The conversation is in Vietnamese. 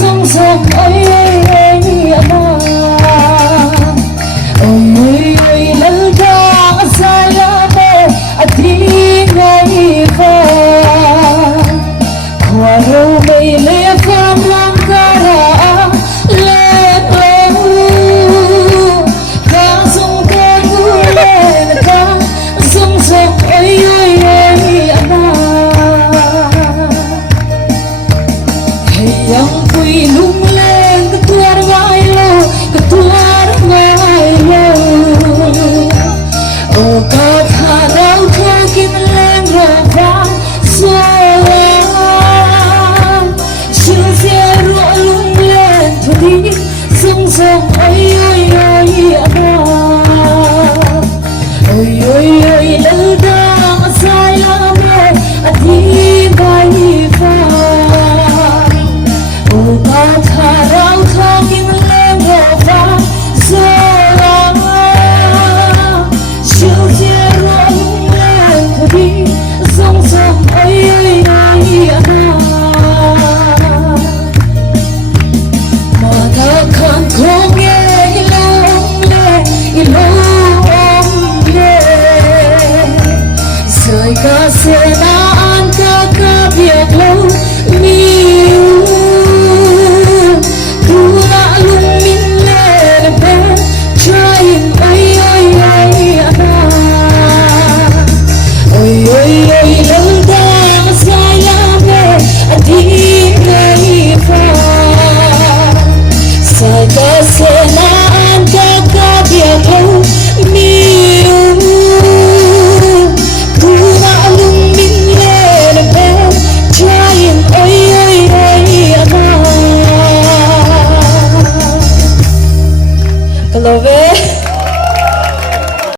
sông sông ơi ama ôi ơi lal ka saya be ati ngai fa khwaro mai le kam ram kara le pro ka sông ka le ka sông sông ơi ama yang kui lung lên ketua gai lo ketua